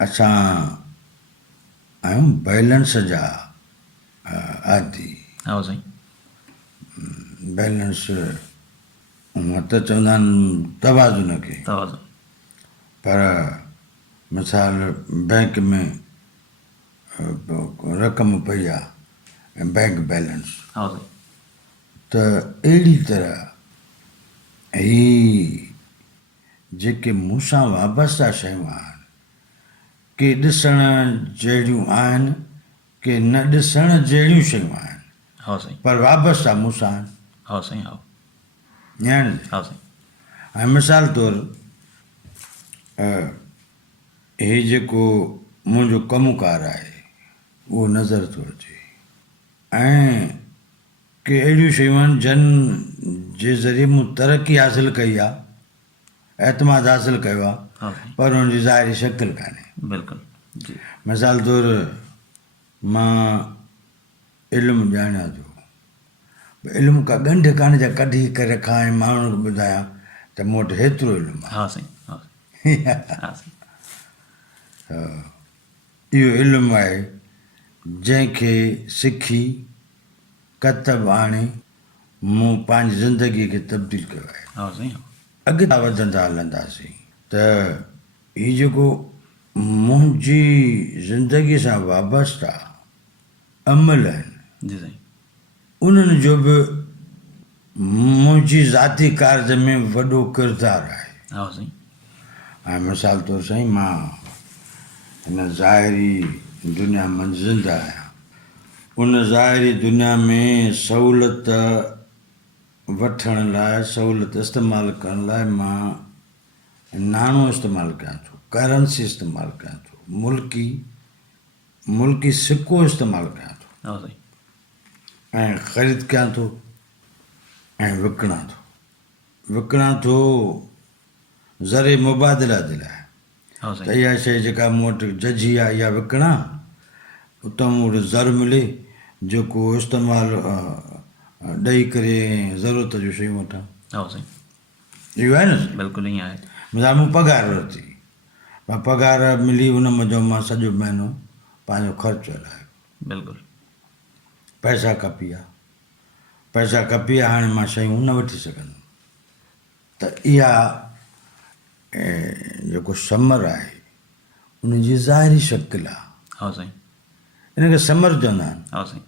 असां आहियूं बैलेंस जा आदि। हा साईं। बैलेंस त चवंदा आहिनि तवाज़ुन खे। तवाज़ुन। पर मिसाल बैंक में रक़म पई आहे ऐं बैंक बैलेंस, हा साईं, त अहिड़ी तरह ही जेके मूंसां वाबस्ता शयूं आहिनि, के ॾिसण जहिड़ियूं आहिनि, के न ॾिसण जहिड़ियूं शयूं आहिनि, हा साईं, पर वाबस्ता मूंसां आहिनि। हा साईं, हा। ॼाण। हा साईं। ऐं मिसाल तौरु हे जेको मुंहिंजो कमुकार आहे उहो नज़र थो अचे, ऐं के अहिड़ियूं शयूं आहिनि जिन जे ज़रिए मूं तरक़ी हासिलु कई आहे, एतमाद हासिलु कयो आहे, हा साईं, पर हुनजी ज़ाहिरी शकिल कान्हे। बिल्कुलु जी। मिसाल तौरु मां इल्मु ॼाणियां थो, इल्मु का ॻंढ कान जा कढी करे रखां ऐं माण्हुनि खे ॿुधायां त मूं वटि हेतिरो इल्मु आहे। हा साईं, हा साईं, हा साईं। इहो इल्मु आहे जंहिंखे सिखी कतब आणे मूं पंहिंजी ज़िंदगीअ खे तब्दील कयो आहे। हा साईं। अॻिता वधंदा हलंदासीं त हीउ जेको मुंहिंजी ज़िंदगीअ सां वाबस्ता अमल आहिनि, जी साईं, उन्हनि उन्हनि जो बि मुंहिंजी ज़ाती कार्ज में वॾो किरदारु आहे। हा साईं। ऐं मिसाल तौरु साईं मां हिन ज़ाहिरी दुनिया में ज़िंदा आहियां, उन ज़ाहिरी दुनिया में सहूलियत वठण लाइ, सहूलियत इस्तेमालु करण लाइ मां नाणो इस्तेमालु कयां थो, करंसी इस्तेमालु कयां थो, मुल्की सिक्को इस्तेमालु कयां थो, हा साईं, ऐं ख़रीद कयां थो ऐं विकिणां थो ज़रे मुबादिला जे लाइ। हा त साईं, इहा शइ जेका मूं वटि जजी आहे इहा विकिणां, उतां मूं वटि ज़र मिले जेको इस्तेमालु ॾेई करे ज़रूरत जूं शयूं वठां। हा साईं, इहो आहे न। बिल्कुलु ईअं आहे। मिसाल मूं पघार वरिती, मां पघार मिली उन मज़ो मां सॼो महीनो पंहिंजो ख़र्चु हलायो, बिल्कुलु। पैसा खपी विया, हाणे मां शयूं न वठी सघंदुमि, त इहा जेको समर आहे उनजी ज़ाहिरी शकिल आहे। हा साईं, इनखे समर चवंदा आहिनि। हा साईं,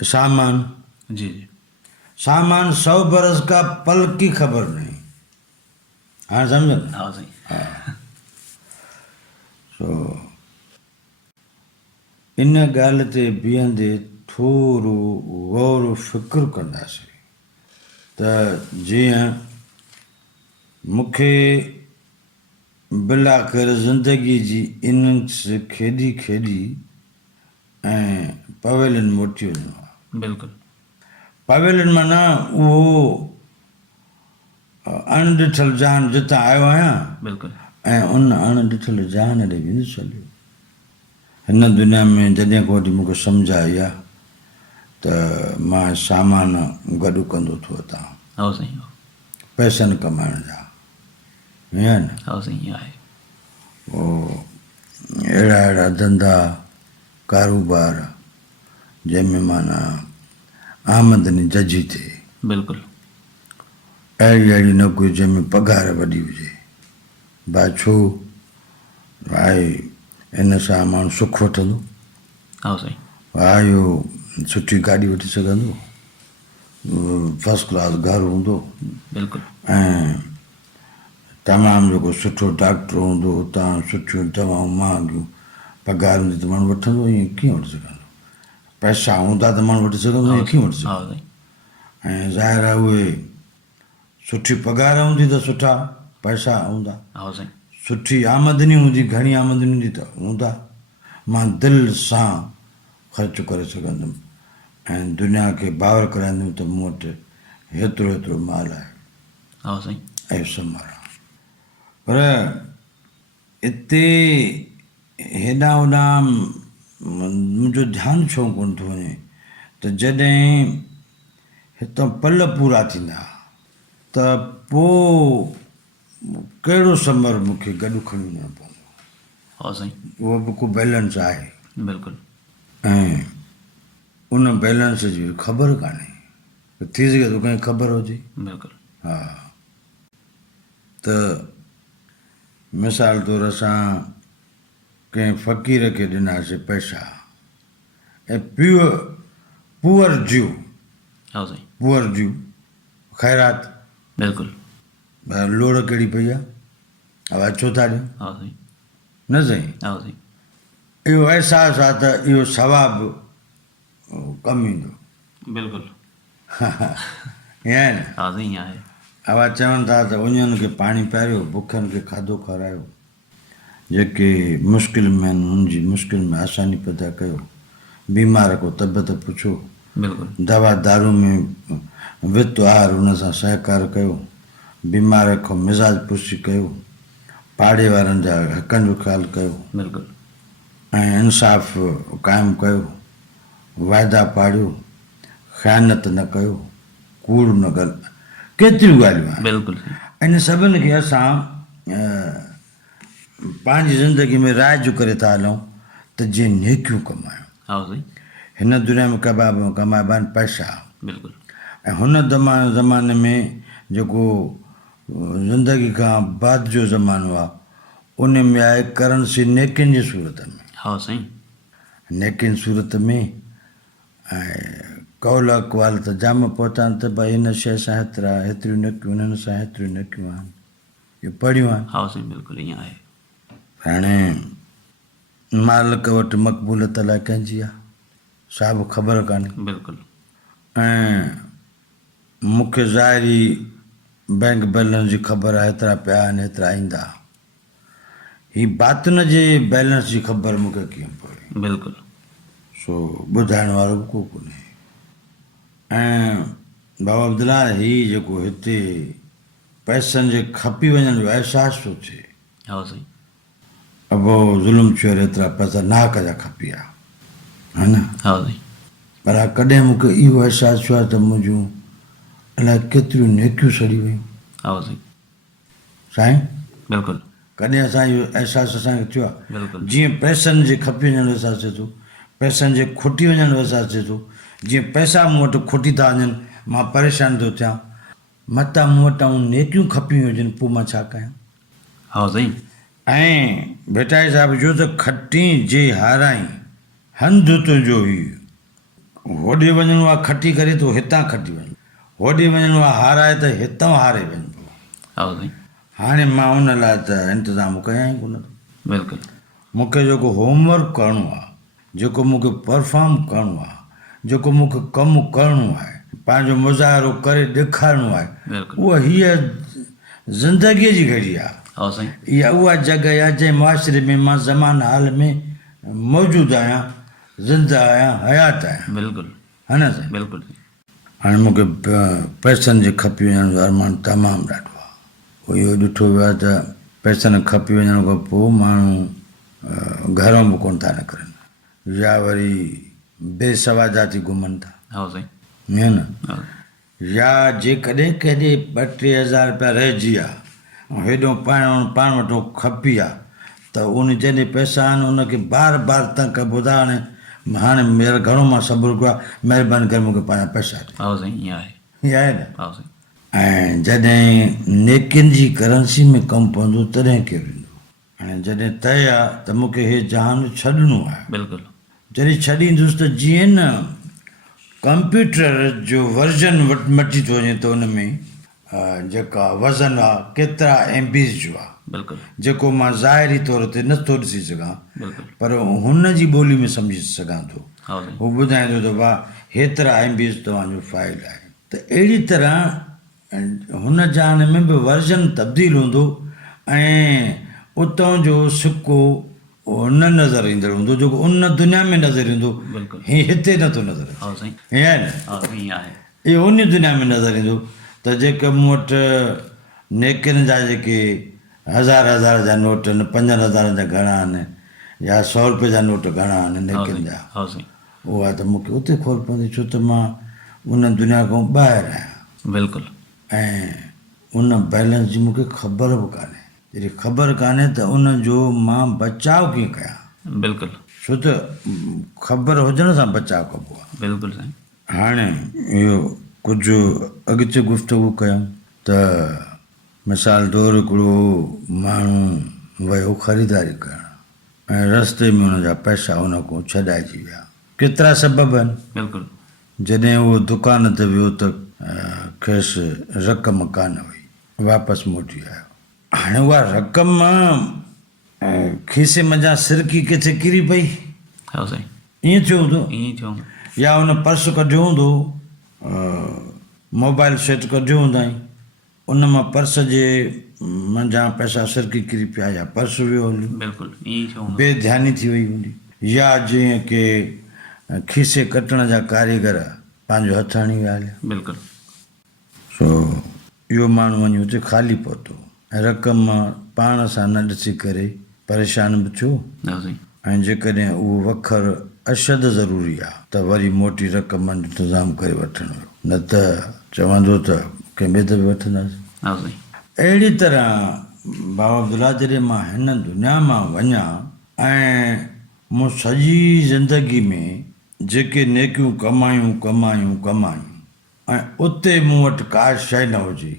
सामान, जी जी, सामान 100 बरस का पल की ख़बर नहीं। हाँ समझो। हा साईं, हाँ। सो इन ॻाल्हि ते बीहंदे थोरो गौर फ़िक्रु कंदासीं त जीअं मूंखे बिलाख़िर ज़िंदगी जी इनिंग्स खेॾी खेॾी ऐं पवेलियन मोटी वञिणो आहे। बिल्कुलु। पवेलियन माना उहो अणॾिठल जान जितां आयो आहियां, बिल्कुलु, ऐं उन अणॾिठल जान ॾे वेंदुसि हलियो। हिन दुनिया में जॾहिं खां वठी मूंखे सम्झ आई आहे त मां सामान गॾु कंदो थो अचां, हा साईं, पैसनि कमाइण जा, ईअं न। हा साईं, ईअं आहे। अहिड़ा अहिड़ा धंधा कारोबार जंहिंमें माना आमदनी जजी थिए, बिल्कुलु, अहिड़ी नौकरी जंहिंमें पघार वॾी हुजे, भाई छो आहे इन सां माण्हू सुखु वठंदो, हा साईं, हा इहो सुठी गाॾी वठी सघंदो, फस्ट क्लास घरु हूंदो, बिल्कुलु, ऐं तमामु जेको सुठो डॉक्टर हूंदो, उतां सुठियूं दवाऊं महांगियूं, पघार हूंदी त माण्हू वठंदो, ईअं कीअं वठी सघंदो। पैसा हूंदा त माण्हू वठी सघंदो, ईअं कीअं वठी सघंदो। ऐं ज़ाहिर आहे उहे सुठी पघार हूंदी त सुठा पैसा हूंदा, हा साईं, सुठी आमदनी हूंदी, घणी आमदनी हूंदी त हूंदा, मां दिलि सां ख़र्चु करे सघंदुमि ऐं दुनिया खे बावर कराईंदुमि त मूं वटि हेतिरो हेतिरो माल आहे, हा साईं, ऐं समर आहे। पर हिते हेॾां होॾां मुंहिंजो ध्यानु छो कोन थो वञे त जॾहिं हितां पल पूरा थींदा त पोइ कहिड़ो समर मूंखे गॾु खणी वञिणो पवंदो, हाँ साईं, उहो बि को बैलेंस आहे बिल्कुलु, ऐं उन बैलेंस जी ख़बर कान्हे, थी सघे थो कंहिंखे ख़बर हुजे। बिल्कुलु, हा, त मिसाल तौरु असां कंहिं फ़क़ीर खे ॾिनासीं पैसा ऐं पुअर ड्यू हाँ साईं, पुअर ड्यू ख़ैरात, बिल्कुलु, लोड़ कहिड़ी पई आहे, आवाज़ छो था ॾियो, हाँ साईं, न साईं, हाँ साईं, इहो अहसास आहे त इहो सवाबु कमु ईंदो, बिल्कुलु, ईअं आहे न। हाँ साईं, आहे, आवाज़ चवनि था त उन्हनि खे पाणी पियारियो, बुखनि खे खाधो खारायो, जेके मुश्किल में आहिनि उन्हनि जी मुश्किल में आसानी पैदा कयो, बीमार को तबियत पुछो, बिल्कुलु, दवा दारू में वित आहार उन सां सहकार कयो, बीमार खां मिज़ाज पुछी कयो, पाड़े वारनि जा हक़नि जो ख़्यालु कयो बिल्कुलु, ऐं इंसाफ़ क़ाइमु कयो, वाइदा पाड़ियो, ख़यानत न कयो, कूड़ न ॻाल्हि, केतिरियूं ॻाल्हियूं आहिनि। बिल्कुलु, इन सभिनि खे असां पंहिंजी ज़िंदगी में राइजु करे था हलूं त जीअं नेकियूं कमायूं। हाँ साईं, हिन दुनिया में कमाइबा आहिनि पैसा, बिल्कुलु, ऐं हुन ज़माने में जेको ज़िंदगी खां बाद जो ज़मानो आहे उन में आहे करंसी नेकियुनि जी सूरत में, हाँ साईं, नेकियुनि सूरत में, ऐं कौल अकवाल त जाम पहुता आहिनि त भई हिन शइ सां हेतिरियूं नेकियूं, हिननि सां हेतिरियूं नेकियूं आहिनि, इहे पढ़ियूं आहिनि। हाँ साईं, बिल्कुलु ईअं आहे। हाणे मालिक वटि मक़बूलियत अलाए कंहिंजी आहे, सा बि ख़बर कान्हे, बिल्कुलु, ऐं मूंखे ज़ाहिरी बैंक बैलेंस जी ख़बर आहे, हेतिरा पिया आहिनि हेतिरा ईंदा, ही बातिन जे बैलेंस जी ख़बर मूंखे कीअं पवे, बिल्कुलु, सो ॿुधाइण वारो बि को कोन्हे। ऐं बाबा अब्दुल्ला ही जेको हिते पैसनि जे खपी वञण जो अहसासु थो थिए, हाँ साईं, अबो ज़ुल्म थियो हेतिरा पैसा नाहक जा खपी विया, है न, हाँ साईं, पर कॾहिं मूंखे इहो अहसासु थियो आहे त मुंहिंजूं अलाए केतिरियूं नेकियूं सड़ी वियूं। हाँ साईं, साईं, बिल्कुलु, कॾहिं असां इहो अहसासु असांखे थियो आहे, बिल्कुलु, जीअं पैसनि जे खपी वञण जो अहसासु थिए थो, पैसनि जे खुटी वञण जो अहसासु थिए थो, जीअं पैसा मूं वटि खुटी था वञनि मां परेशान थो थियां, मतां मूं वटां नेकियूं खपियूं हुजनि पोइ मां छा कयां। हाँ साईं, ऐं भेटाई साहिब जो त खटी जे हाराई हंधु तुंहिंजो हुई, होॾे वञिणो आहे खटी करे तो हितां खटी वञ, होॾे वञिणो आहे हाराए त हितां हारे वञिबो। हाँ साईं, हाणे मां उन लाइ त इंतज़ाम कयां ई कोन, बिल्कुलु, मूंखे जेको होमवर्क करिणो आहे, जेको मूंखे परफॉर्म करिणो आहे, जेको मूंखे कमु करिणो आहे, पंहिंजो मुज़ाहिरो करे ॾेखारिणो आहे, बिल्कुलु, उहा हीअ ज़िंदगीअ जी घड़ी आहे। हाँ साईं, इहा उहा जॻह आहे जंहिं मुआशिरे में मां ज़मान हाल में मौजूदु आहियां, ज़िंदा आहियां, हयात आहियां, बिल्कुलु, है न साईं। बिल्कुलु, हाणे मूंखे पैसनि जे खपी वञण जो अरमान तमामु ॾाढो आहे। पोइ इहो ॾिठो वियो आहे त पैसनि खपी वञण खां पोइ माण्हू घरों बि कोन था निकिरनि, या वरी बेसवाजाती घुमनि था, हाँ साईं, ईअं न, हाँ, या जेकॾहिं केॾे 2-3 हज़ार रुपया रहिजी विया ऐं हेॾो पाण वटि खपी आहे त उन जॾहिं पैसा आहिनि उनखे बार बार तंग करे ॿुधा हाणे मेरा घणो मां सब्र कयो आहे, महिरबानी करे मूंखे पंहिंजा पैसा ॾे। हाँ साईं, ईअं आहे, ईअं आहे न। हाँ साईं, ऐं जॾहिं नेकियुनि जी करंसी में कमु पवंदो तॾहिं केरु ईंदो। हाणे जॾहिं तय आहे त मूंखे हे जहान छॾिणो आहे, बिल्कुलु, जॾहिं छॾींदुसि त जीअं न कंप्यूटर जो वर्जन मटी थो वञे त उन में जेका वज़न आहे केतिरा MBs जो आहे, बिल्कुलु, जेको मां ज़ाहिरी तौर ते नथो ॾिसी सघां, बिल्कुलु, पर हुन जी ॿोली में सम्झी सघां थो। हाँ साईं, हू ॿुधाईंदो त वाह हेतिरा MBs तव्हांजो फाइल आहे। त अहिड़ी तरह हुन जहान में बि वर्जन तब्दील हूंदो ऐं उतां जो सिक्को न नज़र ईंदड़ हूंदो जेको उन दुनिया में नज़र ईंदो, बिल्कुलु, हीअ हिते नथो नज़र अचे। हाँ साईं, हीअं आहे न, हाँ साईं, ईअं आहे, इहो उन दुनिया में नज़र ईंदो त जेके मूं वटि नेकियुनि जा जेके 1000 जा नोट आहिनि, 5000 जा घणा आहिनि, या 100 रुपए जा नोट घणा आहिनि नेकियुनि जा, हाँ साईं, उहा त मूंखे उते ख़बर पवंदी छो त मां उन दुनिया खां ॿाहिरि आहियां बिल्कुलु, ऐं उन बैलेंस जी मूंखे ख़बर बि कान्हे। जॾहिं ख़बर कान्हे त उनजो मां बचाव कीअं कयां। बिल्कुलु छो त ख़बर हुजण सां बचाव कबो आहे। बिल्कुलु साईं। हाणे इहो कुझु अॻिते गुफ़्तगू कयूं त मिसाल तौरु हिकिड़ो माण्हू वियो ख़रीदारी करणु ऐं रस्ते में हुनजा पैसा हुन खां छॾाइजी विया। केतिरा सबब आहिनि। बिल्कुलु। जॾहिं उहो दुकान ते वियो त खेसि रक़म कान हुई, वापसि मोटी आयो। हाणे उहा रक़म खीसे मंझां सिरकी किथे किरी पई, हा साईं, ईअं थियो हूंदो। ईअं थियो हूंदो। या हुन पर्स कढियो हूंदो, मोबाइल सेट कढियो हूंदाई, उन मां पर्स जे मंझां पैसा सिरकी किरी पिया या पर्स वियो हली। बिल्कुलु ईअं थियो हूंदो। बेध्यानी थी वई हूंदी। या जीअं की खीसे कटण जा कारीगर पंहिंजो हथ हणी विया हलिया। बिल्कुलु। सो इहो माण्हू वञी हुते ख़ाली पहुतो ऐं रक़म पाण सां न ॾिसी करे परेशान बि थियो। हा साईं। ऐं जेकॾहिं उहो वखर अशद ज़रूरी आहे त वरी मोटी रक़म इंतज़ाम करे वठणु वियो, न त चवंदो त कंहिं ॿिए दफ़े वठंदासीं। हा साईं। अहिड़ी तरह बाबा अब्दुल्ला जॾहिं मां हिन दुनिया मां वञा ऐं मूं सॼी ज़िंदगी में जेके नेकियूं कमायूं ऐं उते मूं वटि का शइ न हुजे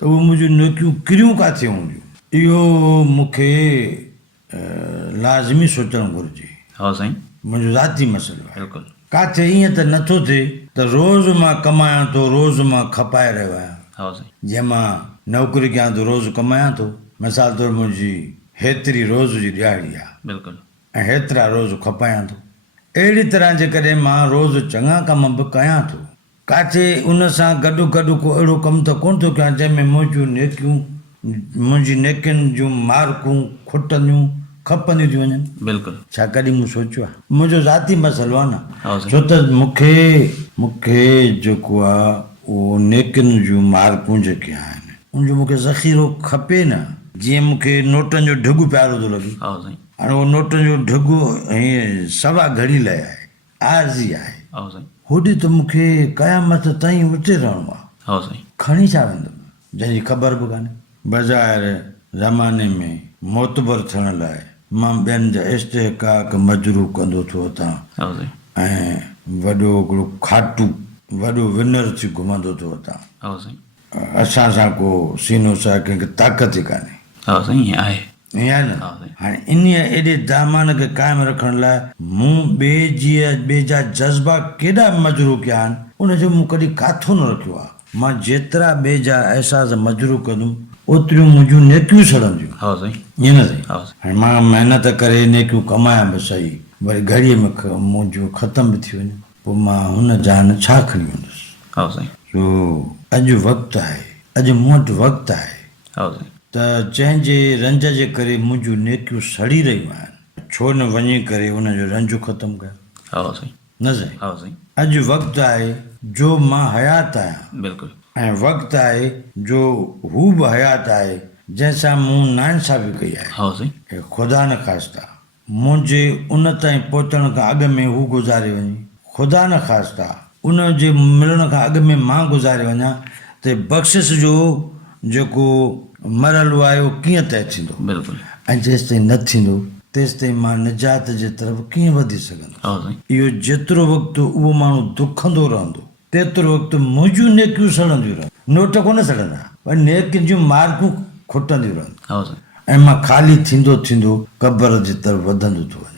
त उहे मुंहिंजियूं नेकियूं किरियूं किथे हूंदियूं, इहो मूंखे लाज़मी सोचणु घुरिजे। हा साईं। मुंहिंजो ज़ाती मसइलो आहे। बिल्कुलु। किथे ईअं त नथो थिए त रोज़ु मां कमायां थो, रोज़ु मां खपाए रहियो आहियां। हा साईं। जीअं मां नौकिरी कयां थो, रोज़ु कमायां थो। मिसाल तौरु मुंहिंजी हेतिरी रोज़ जी ॾियाड़ी आहे। बिल्कुलु। ऐं हेतिरा रोज़ु खपायां थो। अहिड़ी तरह जेकॾहिं मां रोज़ु चङा कम बि कयां थो, किथे उन सां गॾु गॾु को अहिड़ो कमु त कोन थो कयां जंहिंमें मुंहिंजूं नेकियूं, मुंहिंजी नेकियुनि जूं मार्कूं खुटंदियूं खपंदियूं थी वञनि। बिल्कुलु। छा कॾहिं मूं सोचियो आहे? मुंहिंजो ज़ाती मसइलो आहे न। हा साईं। छो त मूंखे जेको आहे उहो नेकियुनि जूं मार्कूं जेके आहिनि उनजो मूंखे ज़ख़ीरो खपे न। जीअं मूंखे नोटनि जो ढिघु प्यारो थो लॻे। हा साईं। हाणे उहो नोटनि जो ढिघु हीअं सवा घड़ी लाइ आहे, आरज़ी आहे। हा साईं। होॾे त मूंखे क़यामत ताईं उते रहणो आहे। हा साईं। खणी छा वेंदुमि जंहिंजी ख़बर बि कान्हे। बज़ार ज़माने में मोतबर थियण लाइ मां ॿियनि जा इस्तेहक़ाक़ मजरू कंदो थो वठां हा साईं। ऐं वॾो हिकिड़ो खाटू वॾो विनर थी घुमंदो थो वठां। हा साईं। असां सां को सीनो सां कंहिंखे ताक़त ई कान्हे। हा साईं। ईअं आहे। ईअं आहे न। हा साईं। हाणे इन्हीअ एॾे दामान खे क़ाइमु रखण लाइ मूं ॿिए जा जज़्बा केॾा मजरू कया आहिनि, उनजो मूं कॾहिं काथो न रखियो आहे। मां जेतिरा ॿिए जा अहसास मजरू कंदुमि ओतिरियूं मुंहिंजूं नेकियूं सड़ंदियूं। हा साईं। ईअं न साईं। हा साईं। हाणे मां महिनत करे नेकियूं कमायां बि सही, वरी घड़ीअ में मुंहिंजूं ख़तमु बि थी वञे, पोइ मां हुन जान छा खणी वेंदुसि। हा साईं। छो अॼु वक़्तु आहे, अॼु मूं वटि वक़्तु आहे हा साईं। त जंहिंजे रंज जे करे मुंहिंजूं नेकियूं सड़ी रहियूं आहिनि, छो न वञी करे उनजो रंज ख़तमु कयां। हा साईं। न साईं। हा साईं। अॼु वक़्तु आहे जो मां हयात आहियां। बिल्कुलु। ऐं वक़्तु आहे जो हू बि हयात आहे जंहिंसां मूं नाइंसाफ़ी कई आहे। हा साईं। ख़ुदा न ख़ास्ता मुंहिंजे उन ताईं पहुचण खां अॻु में हू गुज़ारे वञे, ख़ुदा न ख़ास्ता उन जे मिलण खां अॻु में मां गुज़ारे वञा, त बख़्शिश जो जेको मरहलो आहे उहो कीअं तइ थींदो। बिल्कुलु। ऐं जेसि ताईं न थींदो तेसि ताईं मां निजात जे तरफ़ कीअं वधी सघंदो। हा साईं। इहो जेतिरो वक़्तु उहो माण्हू दुखंदो रहंदो तेतिरो वक़्तु मुंहिंजूं नेकियूं सड़ंदियूं रहंदियूं। नोट कोन सड़ंदा पर नेकियुनि जूं मार्कूं खुटंदियूं रहंदियूं। हा साईं। ऐं मां ख़ाली थींदो क़बर जी तरफ़ वधंदो थो वञा।